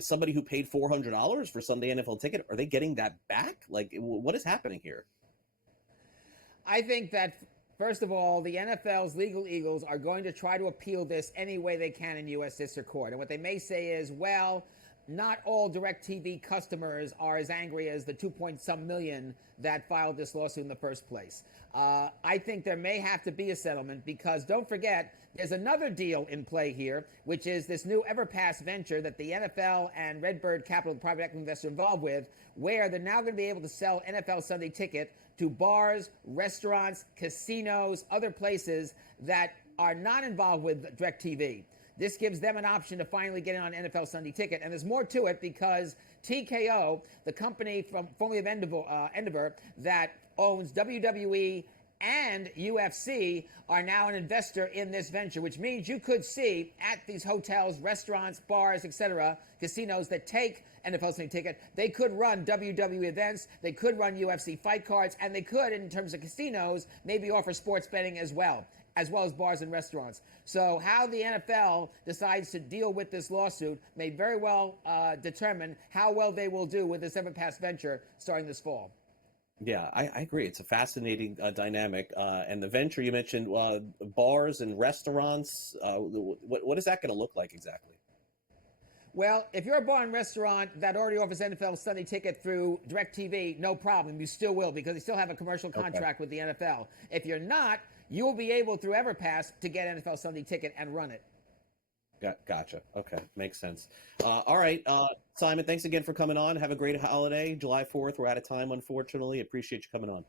somebody who paid $400 for Sunday NFL Ticket, are they getting that back? Like, what is happening here? I think that, first of all, the NFL's legal eagles are going to try to appeal this any way they can in U.S. District Court. And what they may say is, well, not all DirecTV customers are as angry as the 2-point-some million that filed this lawsuit in the first place. I think there may have to be a settlement because, don't forget, there's another deal in play here, which is this new Everpass venture that the NFL and Redbird Capital, the private equity investor, involved with, where they're now going to be able to sell NFL Sunday Ticket to bars, restaurants, casinos, other places that are not involved with DirecTV. This gives them an option to finally get in on NFL Sunday Ticket. And there's more to it because TKO, the company formerly of Endeavor that owns WWE and UFC, are now an investor in this venture, which means you could see at these hotels, restaurants, bars, etc., casinos that take NFL Sunday Ticket, they could run WWE events, they could run UFC fight cards, and they could, in terms of casinos, maybe offer sports betting as well as bars and restaurants. So how the NFL decides to deal with this lawsuit may very well determine how well they will do with this Everpass venture starting this fall. Yeah, I agree. It's a fascinating dynamic. And the venture you mentioned, bars and restaurants, what is that going to look like exactly? Well, if you're a bar and restaurant that already offers NFL Sunday Ticket through DirecTV, no problem. You still will because they still have a commercial contract with the NFL. If you're not, you will be able through Everpass to get NFL Sunday Ticket and run it. Gotcha. Okay, makes sense. All right, Simon, thanks again for coming on. Have a great holiday, July 4th. We're out of time, unfortunately. Appreciate you coming on.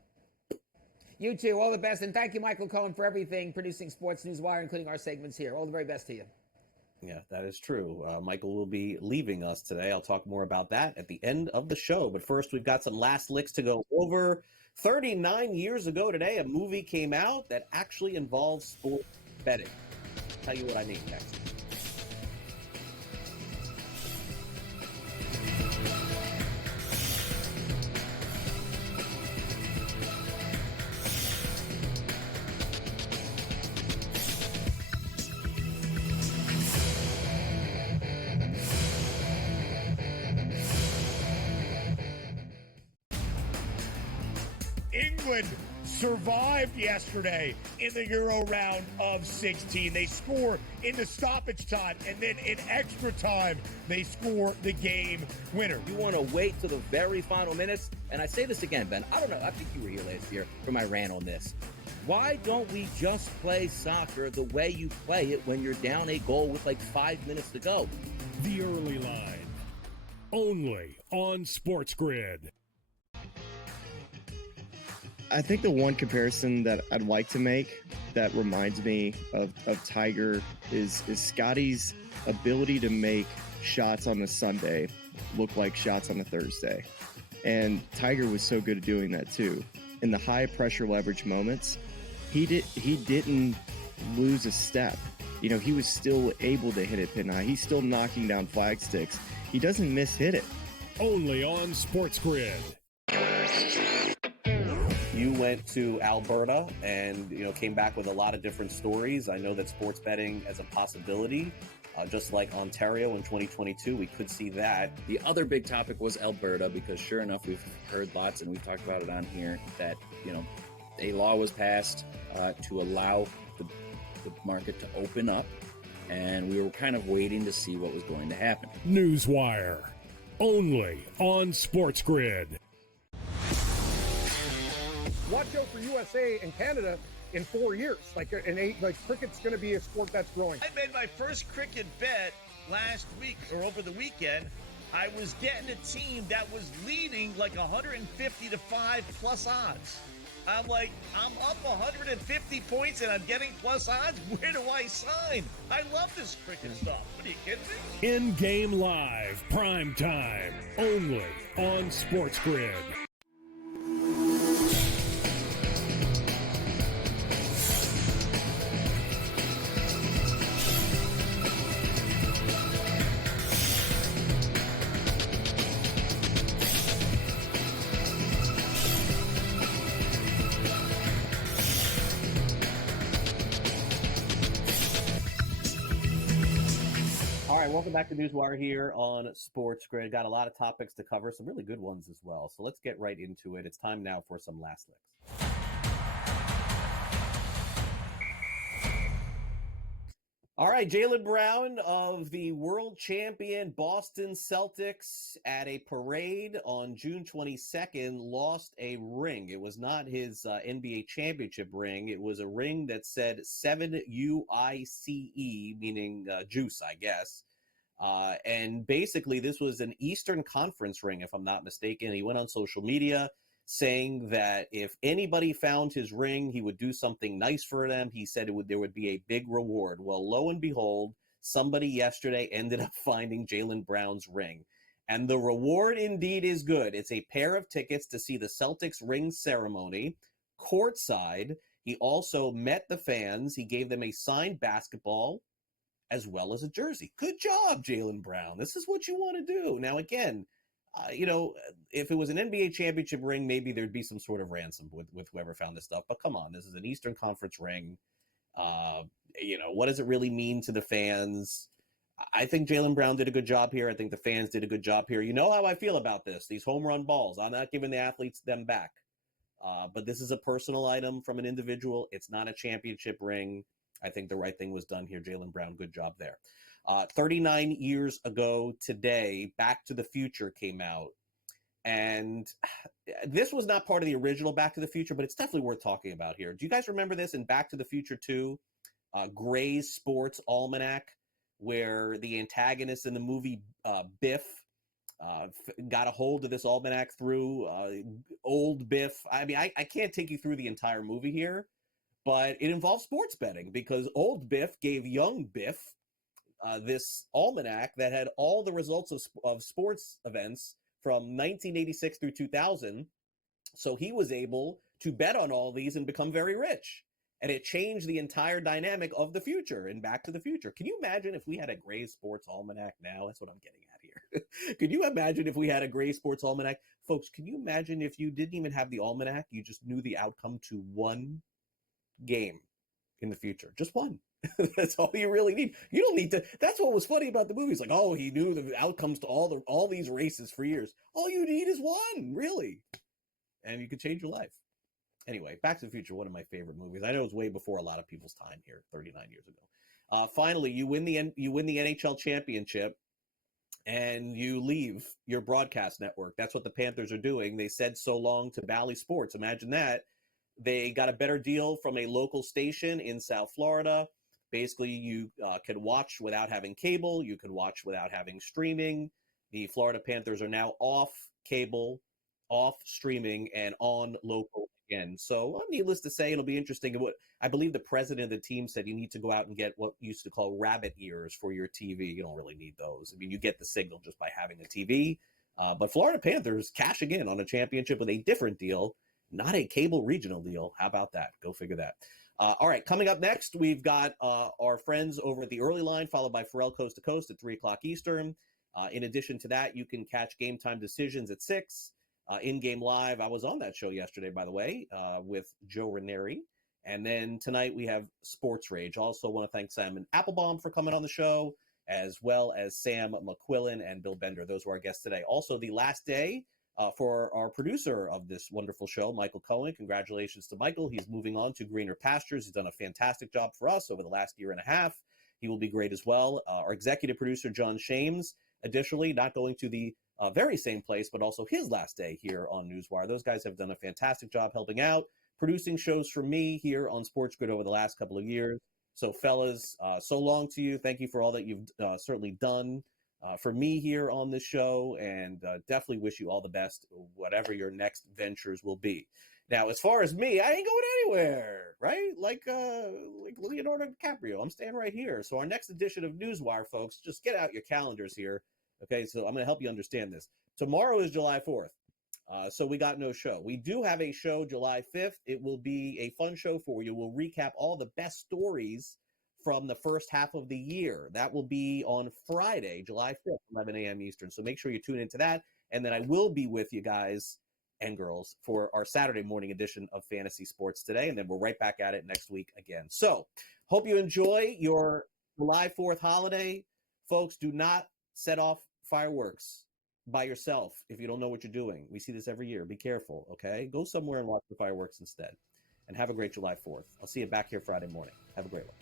You too. All the best. And thank you, Michael Cohen, for everything, producing Sports NewsWire, including our segments here. All the very best to you. Yeah, that is true. Michael will be leaving us today. I'll talk more about that at the end of the show. But first, we've got some last licks to go over. 39 years ago today, a movie came out that actually involves sports betting. I'll tell you what I mean next. England survived yesterday in the Euro round of 16. They score in the stoppage time, and then in extra time, they score the game winner. You want to wait to the very final minutes? And I say this again, Ben. I don't know. I think you were here last year for my rant on this. Why don't we just play soccer the way you play it when you're down a goal with like 5 minutes to go? The Early Line. Only on SportsGrid. I think the one comparison that I'd like to make that reminds me of Tiger is Scotty's ability to make shots on a Sunday look like shots on a Thursday. And Tiger was so good at doing that too. In the high pressure leverage moments, he didn't lose a step. You know, he was still able to hit it pin high. He's still knocking down flag sticks. He doesn't miss hit it. Only on SportsGrid. You went to Alberta and, came back with a lot of different stories. I know that sports betting as a possibility, just like Ontario in 2022, we could see that. The other big topic was Alberta because sure enough, we've heard lots and we've talked about it on here that, a law was passed to allow the market to open up, and we were kind of waiting to see what was going to happen. NewsWire. Only on SportsGrid. Watch out for USA and Canada in 4 years. Cricket's going to be a sport that's growing. I made my first cricket bet last week or over the weekend. I was getting a team that was leading like 150 to 5 plus odds. I'm like, I'm up 150 points and I'm getting plus odds. Where do I sign? I love this cricket stuff. What are you kidding me? In-game live, prime time, only on SportsGrid. Welcome back to NewsWire here on SportsGrid. Got a lot of topics to cover, some really good ones as well. So let's get right into it. It's time now for some last licks. All right, Jaylen Brown of the world champion Boston Celtics at a parade on June 22nd lost a ring. It was not his NBA championship ring. It was a ring that said 7UICE, meaning juice, I guess. And basically, this was an Eastern Conference ring, if I'm not mistaken. He went on social media saying that if anybody found his ring, he would do something nice for them. He said there would be a big reward. Well, lo and behold, somebody yesterday ended up finding Jaylen Brown's ring. And the reward indeed is good. It's a pair of tickets to see the Celtics ring ceremony courtside. He also met the fans. He gave them a signed basketball as well as a jersey. Good job, Jaylen Brown. This is what you want to do. Now, again, if it was an NBA championship ring, maybe there'd be some sort of ransom with whoever found this stuff. But come on, this is an Eastern Conference ring. What does it really mean to the fans? I think Jaylen Brown did a good job here. I think the fans did a good job here. You know how I feel about this, these home run balls. I'm not giving the athletes them back. But this is a personal item from an individual. It's not a championship ring. I think the right thing was done here. Jaylen Brown, good job there. 39 years ago today, Back to the Future came out. And this was not part of the original Back to the Future, but it's definitely worth talking about here. Do you guys remember this in Back to the Future 2, Gray's Sports Almanac, where the antagonist in the movie Biff got a hold of this almanac through old Biff? I mean, I can't take you through the entire movie here, but it involves sports betting because old Biff gave young Biff this almanac that had all the results of sports events from 1986 through 2000. So he was able to bet on all these and become very rich. And it changed the entire dynamic of the future in Back to the Future. Can you imagine if we had a Gray Sports Almanac now? That's what I'm getting at here. Could you imagine if we had a Gray Sports Almanac? Folks, can you imagine if you didn't even have the almanac, you just knew the outcome to one game in the future? Just one. That's all you really need. You don't need to. That's what was funny about the movies. Like, oh, he knew the outcomes to all these races for years. All you need is one, really, and you could change your life. Anyway, Back to the Future, one of my favorite movies. I know it was way before a lot of people's time here, 39 years ago. Finally, you win the NHL championship, and you leave your broadcast network. That's what the Panthers are doing. They said so long to Bally Sports. Imagine that. They got a better deal from a local station in South Florida. Basically, you can watch without having cable. You can watch without having streaming. The Florida Panthers are now off cable, off streaming, and on local again. So needless to say, it'll be interesting. What I believe the president of the team said, you need to go out and get what used to call rabbit ears for your TV. You don't really need those. I mean, you get the signal just by having a TV. But Florida Panthers cashing in on a championship with a different deal, not a cable regional deal. How about that? Go figure that. All right, coming up next, we've got our friends over at the Early Line, followed by Pharrell Coast to Coast at 3 o'clock Eastern. In addition to that, you can catch Game Time Decisions at 6. In-game live. I was on that show yesterday, by the way, with Joe Ranieri. And then tonight we have Sports Rage. Also want to thank Simon Applebaum for coming on the show, as well as Sam McQuillan and Bill Bender. Those were our guests today. Also, the last day for our producer of this wonderful show, Michael Cohen. Congratulations to Michael. He's moving on to greener pastures. He's done a fantastic job for us over the last year and a half. He will be great as well. Our executive producer, John Shames, additionally, not going to the very same place, but also his last day here on NewsWire. Those guys have done a fantastic job helping out, producing shows for me here on SportsGrid over the last couple of years. So, fellas, so long to you. Thank you for all that you've certainly done for me here on this show, and definitely wish you all the best, whatever your next ventures will be. Now, as far as me, I ain't going anywhere, right? Like Leonardo DiCaprio, I'm staying right here. So our next edition of NewsWire, folks, just get out your calendars here. Okay, so I'm going to help you understand this. Tomorrow is July 4th, so we got no show. We do have a show July 5th. It will be a fun show for you. We'll recap all the best stories from the first half of the year. That will be on Friday, July 5th, 11 a.m. Eastern. So make sure you tune into that. And then I will be with you guys and girls for our Saturday morning edition of Fantasy Sports Today. And then we're right back at it next week again. So hope you enjoy your July 4th holiday. Folks, do not set off fireworks by yourself if you don't know what you're doing. We see this every year. Be careful, okay? Go somewhere and watch the fireworks instead. And have a great July 4th. I'll see you back here Friday morning. Have a great one.